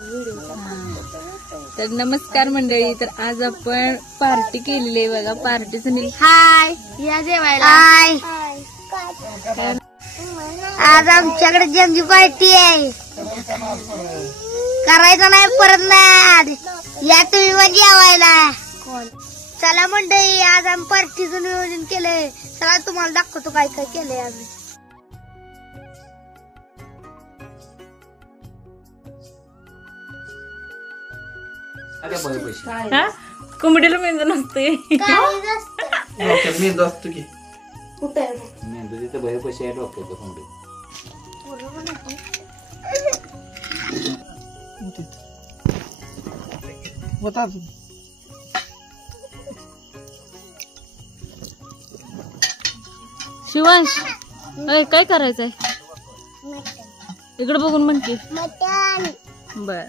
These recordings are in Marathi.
तर नमस्कार मंडळी. तर आज आपण पार्टी केलेली आहे बघा. पार्टीचं हाय या जेवायला. हाय. आज आमच्याकडे जमजी पार्टी आहे. करायचं नाही परत नाही. या तुम्ही मग जेवायला. चला मंडळी, आज आम्ही पार्टीचं नियोजन केलंय. चला तुम्हाला दाखवतो काय काय केलंय आम्ही. कोंबडीला मेंदू नसते. मेंदू असतो की कुठे मेंदू तिथे भय पैसे आहे डोक्यात कोंबडी. शिवांश काय करायचंय इकडे बघून म्हणते. बर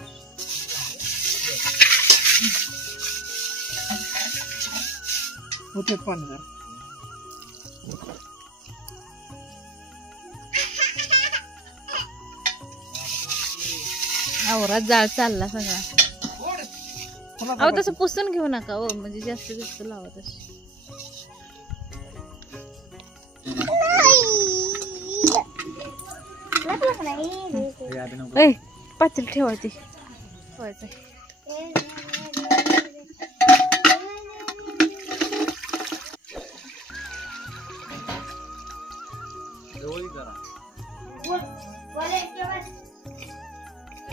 होते पाणी आवरात जाळ चालला सगळा. अहो तसं पुसून घेऊ नका हो, म्हणजे जास्त जास्त लावा तशी. पातेल ठेवायची ठेवायचं.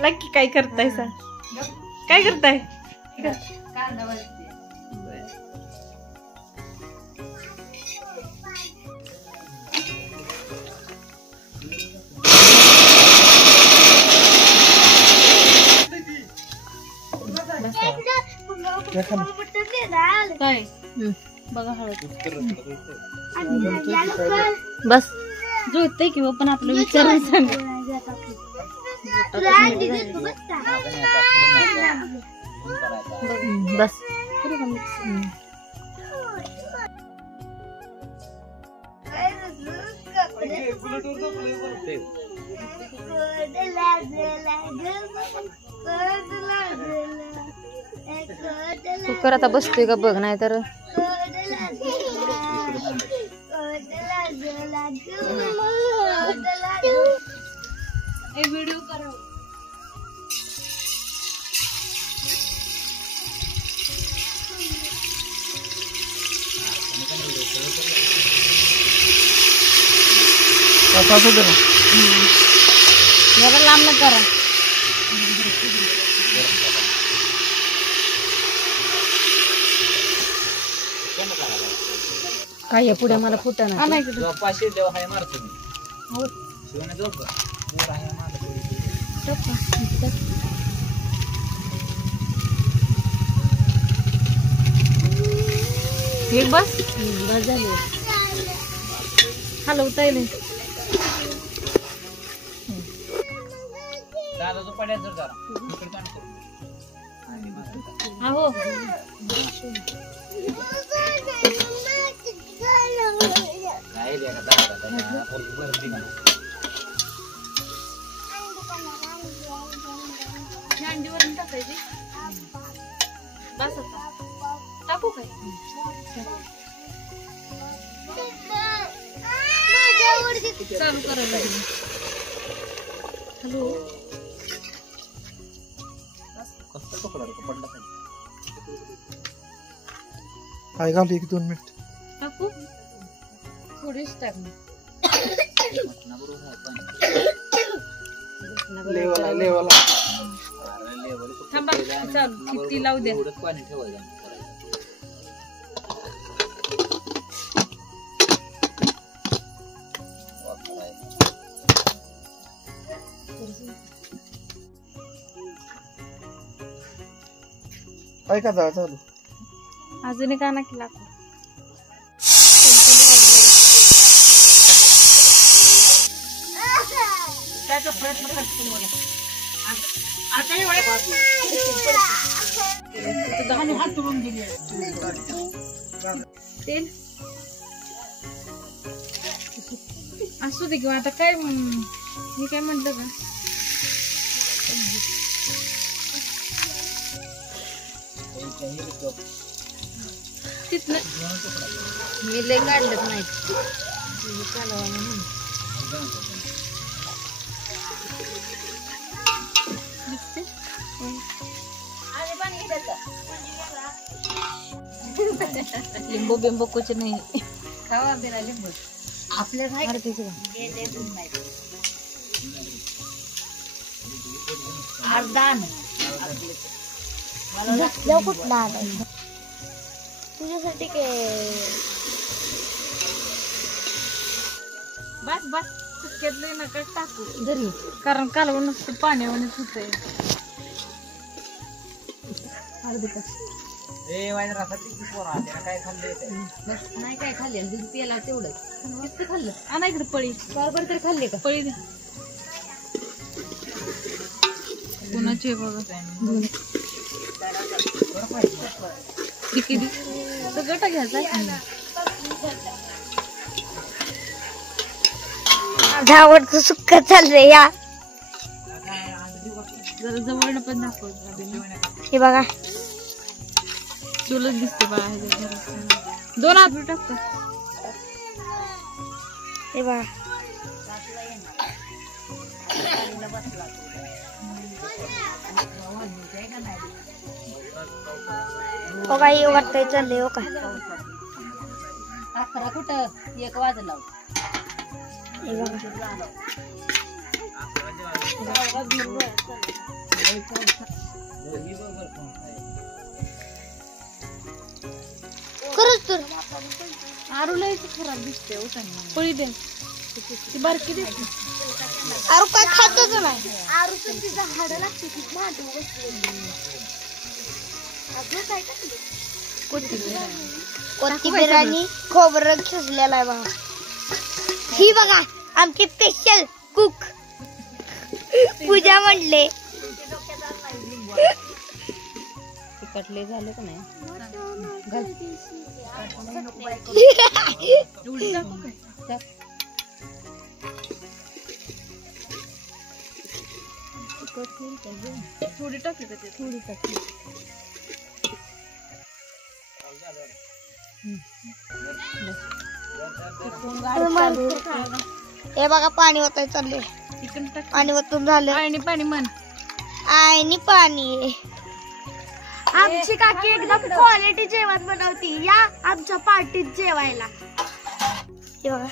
लकी काय करताय सा? काय करताय? काय बघा हळद बस जुळतंय किंवा पण आपलं विचार सांग. बस कुकर आता बसतोय का बघ, नाही तर व्हिडिओ करा. जरा लांब न करा. काय पुढे मला फुटा ना एक बस झाले. हलवता येईल. हो अंडीवरून टाकायची. बस टाकू काय चालू करायला. हॅलो काय घालू 1-2 मिनिट टाकू थोडीच टाक. थांबा चालू किती लावू द्या. पाणी ठेवायचं काय का चालू अजून एक आणा की लागू. प्रयत्न करतो तेल असू दे किंवा आता काय मी काय म्हटलं का तिथनं मी लय काढलंच नाही लिंबू बिंबू कुछ नाही खावा बिना लिंबू आपल्या अर्धान कुठला आला तुझ्यासाठी काय बस बस सुक्यातलं नका टाकू जरी कारण कालवण नुसतं पाण्यावानीच होतंय नाही काय खाल्ले दूध प्यायला तेवढं किती खाल्लं आणा इकडे पळी बरोबर तरी खाल्ले का पळी कोणाची बघा गटा घ्यायचा आवडतं सुक्क चाललंय या जरा जवळ पण दाखव हे बघा तुलाच दिसते बा दोन हात टाक हे बघा हो काही वाटतंय चाललंय हो काय अकरा कुठं एक वाजला हे बघा खरंच तर आरूला खराब दिसते पळी दे ती बारकी दिसते आरू काय खातच नाही आरू तर तिचं हाडं लागते ती मांडू कोथिंबीर आणि खोबरं शिजलेलं आहे बघा ही बघा आमची स्पेशल कुक पूजा म्हणले तिखटले झाले का नाही थोडी टाकली का ते थोडी टाकली हे बघा पाणी ओताय चाललंय चिकन टाक पाणी ओतून झालं आणि पाणी मन आणि पाणी आमची काकी एकदम क्वालिटी जेवण बनवती या आमच्या पार्टीत जेवायला हे बघा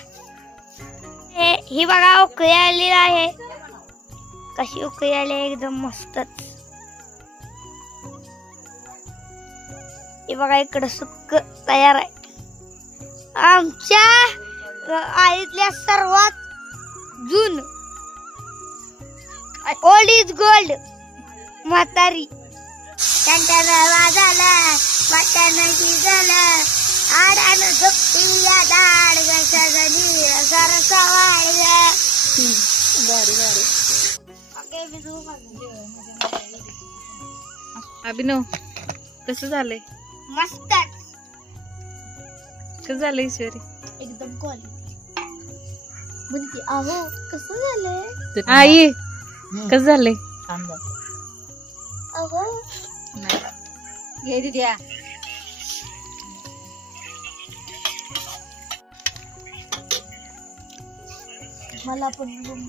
ही बघा उकळी आलेली आहे कशी उकळी आली एकदम मस्तच हे बघा इकडं सुक्क तयार आहे आमच्या आईतल्या सर्वात जून ओल्ड इज गोल्ड म्हातारी त्यांच्या झालं वाट्यानं शिजलं आडानं झोपती या दाड गणी सरसा वाढलं भारी भारी अभिनव कसं झालंय मस्त कसं झालंय ईश्वरी एकदम क्वालिटी बोलती अहो कसं झालंय आई कसं झालंय अहो घे दिद्या मला पण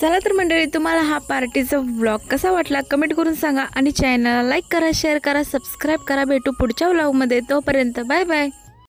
चला तर मंडळी तुम्हाला हा पार्टीचा व्लॉग कसा वाटला कमेंट करून सांगा आणि चॅनलला लाईक करा शेअर करा सबस्क्राईब करा भेटू पुढच्या व्लॉगमध्ये तोपर्यंत बाय बाय.